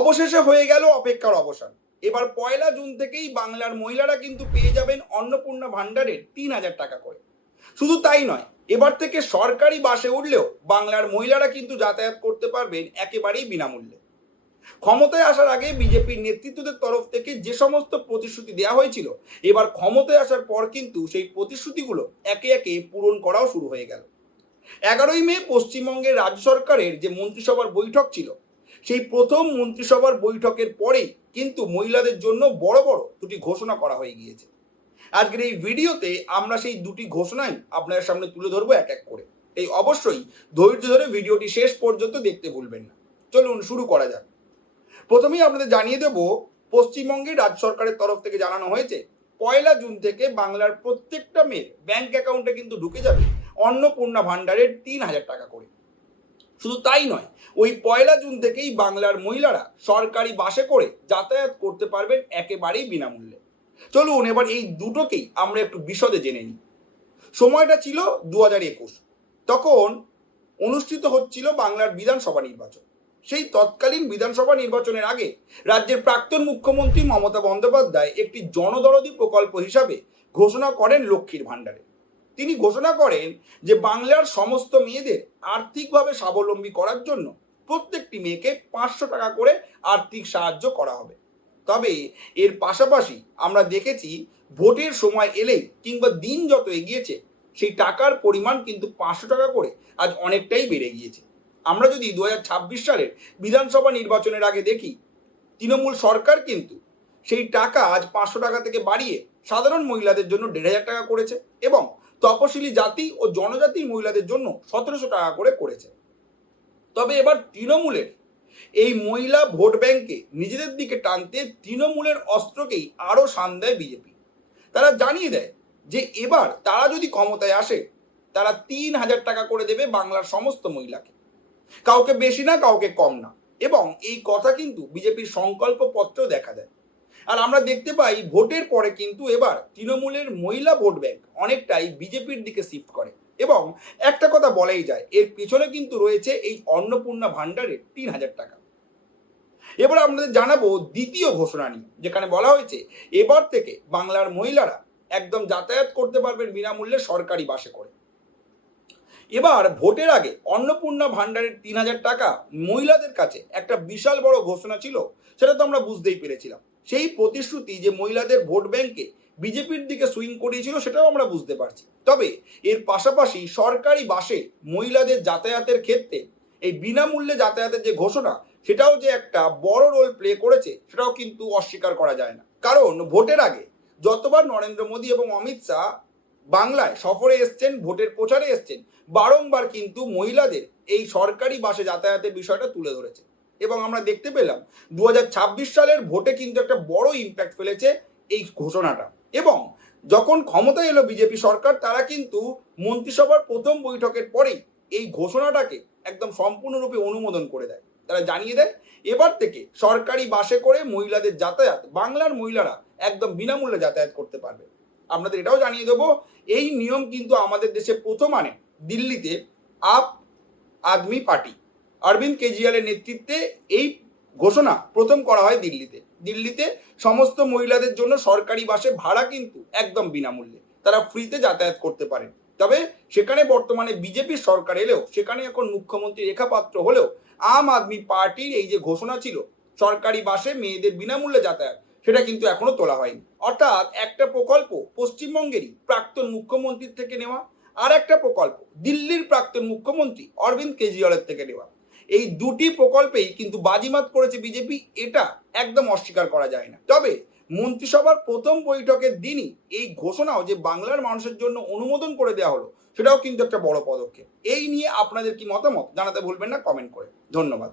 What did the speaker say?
অবশেষে হয়ে গেল অপেক্ষার অবসান। এবার 1 জুন থেকেই বাংলার মহিলারা কিন্তু পেয়ে যাবেন অন্নপূর্ণা ভাণ্ডারের 3,000 টাকা করে। শুধু তাই নয়, এবার থেকে সরকারি বাসে উঠলেও বাংলার মহিলারা কিন্তু যাতায়াত করতে পারবেন একেবারেই বিনামূল্যে। ক্ষমতায় আসার আগে বিজেপির নেতৃত্বদের তরফ থেকে যে সমস্ত প্রতিশ্রুতি দেওয়া হয়েছিল, এবার ক্ষমতায় আসার পর কিন্তু সেই প্রতিশ্রুতিগুলো একে একে পূরণ করাও শুরু হয়ে গেল। 11ই মে পশ্চিমবঙ্গের রাজ্য সরকারের যে মন্ত্রিসভার বৈঠক ছিল, সেই প্রথম মন্ত্রিসভার বৈঠকের পরেই কিন্তু মহিলাদের জন্য বড় বড় দুটি ঘোষণা করা হয়ে গিয়েছে। আজকের এই ভিডিওতে আমরা সেই দুটি ঘোষণাই আপনাদের সামনে তুলে ধরবো এক এক করে। এই অবশ্যই ধৈর্য ধরে ভিডিওটি শেষ পর্যন্ত দেখতে ভুলবেন না। চলুন শুরু করা যাক। প্রথমেই আপনাদের জানিয়ে দেব, পশ্চিমবঙ্গের রাজ্য সরকারের তরফ থেকে জানানো হয়েছে 1 জুন থেকে বাংলার প্রত্যেকটা মেয়ের ব্যাংক অ্যাকাউন্টে কিন্তু ঢুকে যাবে অন্নপূর্ণা ভাণ্ডারের 3,000 টাকা করে। শুধু তাই নয়, ওই 1 জুন থেকেই বাংলার মহিলারা সরকারি বাসে করে যাতায়াত করতে পারবেন একেবারেই বিনামূল্যে। চলুন এবার এই দুটোকেই আমরা একটু বিশদে জেনে নিই। সময়টা ছিল 2021, তখন অনুষ্ঠিত হচ্ছিল বাংলার বিধানসভা নির্বাচন। সেই তৎকালীন বিধানসভা নির্বাচনের আগে রাজ্যের প্রাক্তন মুখ্যমন্ত্রী মমতা বন্দ্যোপাধ্যায় একটি জনদরদি প্রকল্প হিসাবে ঘোষণা করেন লক্ষ্মীর ভাণ্ডারে। তিনি ঘোষণা করেন যে বাংলার সমস্ত মেয়েদের আর্থিকভাবে স্বাবলম্বী করার জন্য প্রত্যেকটি মেয়েকে 500 টাকা করে আর্থিক সাহায্য করা হবে। তবে এর পাশাপাশি আমরা দেখেছি ভোটের সময় এলেই কিংবা দিন যত এগিয়েছে, সেই টাকার পরিমাণ কিন্তু 500 টাকা করে আজ অনেকটাই বেড়ে গিয়েছে। আমরা যদি 2026 সালের বিধানসভা নির্বাচনের আগে দেখি, তৃণমূল সরকার কিন্তু সেই টাকা আজ 500 টাকা থেকে বাড়িয়ে সাধারণ মহিলাদের জন্য 1,500 টাকা করেছে এবং তপশিলি জাতি ও জনজাতির মহিলাদের জন্য 1700 টাকা করে করেছে। তবে এবার তৃণমূলের এই মহিলা ভোট ব্যাংকে নিজেদের দিকে টানতে তৃণমূলের অস্ত্রকেই আরও শান দেয় বিজেপি। তারা জানিয়ে দেয় যে এবার তারা যদি ক্ষমতায় আসে, তারা 3,000 টাকা করে দেবে বাংলার সমস্ত মহিলাকে, কাউকে বেশি না কাউকে কম না। এবং এই কথা কিন্তু বিজেপির সংকল্প পত্রেও দেখা যায়। আর আমরা দেখতে পাই ভোটের পরে কিন্তু এবার তৃণমূলের মহিলা ভোট ব্যাংক অনেকটাই বিজেপির দিকে শিফট করে। এবং একটা কথা বলাই যায়, এর পিছনে কিন্তু রয়েছে এই অন্নপূর্ণা ভাণ্ডারের 3,000 টাকা। এবার আপনাদের জানাবো দ্বিতীয় ঘোষণা নিয়ে, যেখানে বলা হয়েছে এবার থেকে বাংলার মহিলারা একদম যাতায়াত করতে পারবেন বিনামূল্যে সরকারি বাসে করে। এবার ভোটের আগে অন্নপূর্ণা ভাণ্ডারের 3,000 টাকা মহিলাদের কাছে একটা বিশাল বড় ঘোষণা ছিল, সেটা তো আমরা বুঝতেই পেরেছিলাম। সেই প্রতিশ্রুতি যে মহিলাদের ভোট ব্যাংকে বিজেপির দিকে সুইং করিয়েছিল, সেটাও আমরা বুঝতে পারছি। তবে এর পাশাপাশি সরকারি বাসে মহিলাদের যাতায়াতের ক্ষেত্রে এই বিনামূল্যে যাতায়াতের যে ঘোষণা, সেটাও যে একটা বড় রোল প্লে করেছে, সেটাও কিন্তু অস্বীকার করা যায় না। কারণ ভোটের আগে যতবার নরেন্দ্র মোদী এবং অমিত শাহ বাংলায় সফরে এসছেন, ভোটের প্রচারে এসছেন, বারংবার কিন্তু মহিলাদের এই সরকারি বাসে যাতায়াতের বিষয়টা তুলে ধরেছে। এবং আমরা দেখতে পেলাম 2026 সালের ভোটে কিন্তু একটা বড় ইম্প্যাক্ট ফেলেছে এই ঘোষণাটা। এবং যখন ক্ষমতায় এলো বিজেপি সরকার, তারা কিন্তু মন্ত্রিসভার প্রথম বৈঠকের পরেই এই ঘোষণাটাকে একদম সম্পূর্ণরূপে অনুমোদন করে দেয়। তারা জানিয়ে দেয় এবার থেকে সরকারি বাসে করে মহিলাদের যাতায়াত, বাংলার মহিলারা একদম বিনামূল্যে যাতায়াত করতে পারবে। আপনাদের এটাও জানিয়ে দেবো, এই নিয়ম কিন্তু আমাদের দেশে প্রথম আনে দিল্লিতে আপ আদমি পার্টি, অরবিন্দ কেজরিওয়ালের নেতৃত্বে এই ঘোষণা প্রথম করা হয় দিল্লিতে সমস্ত মহিলাদের জন্য সরকারি বাসে ভাড়া কিন্তু একদম বিনামূল্যে, তারা ফ্রিতে যাতায়াত করতে পারেন। তবে সেখানে বর্তমানে বিজেপির সরকার এলেও, সেখানে এখন মুখ্যমন্ত্রী রেখা পাত্র হলেও, আম আদমি পার্টির এই যে ঘোষণা ছিল সরকারি বাসে মেয়েদের বিনামূল্যে যাতায়াত, সেটা কিন্তু এখনো তোলা হয়নি। অর্থাৎ একটা প্রকল্প পশ্চিমবঙ্গেরই প্রাক্তন মুখ্যমন্ত্রীর থেকে নেওয়া, আর একটা প্রকল্প দিল্লির প্রাক্তন মুখ্যমন্ত্রী অরবিন্দ কেজরিওয়ালের থেকে নেওয়া। এই দুটি প্রকল্পেই কিন্তু বাজিমাত করেছে বিজেপি, এটা একদম অস্বীকার করা যায় না। তবে মন্ত্রিসভার প্রথম বৈঠকের দিনই এই ঘোষণাও যে বাংলার মানুষের জন্য অনুমোদন করে দেওয়া হলো, সেটাও কিন্তু একটা বড় পদক্ষেপ। এই নিয়ে আপনাদের কি মতামত জানাতে ভুলবেন না কমেন্ট করে। ধন্যবাদ।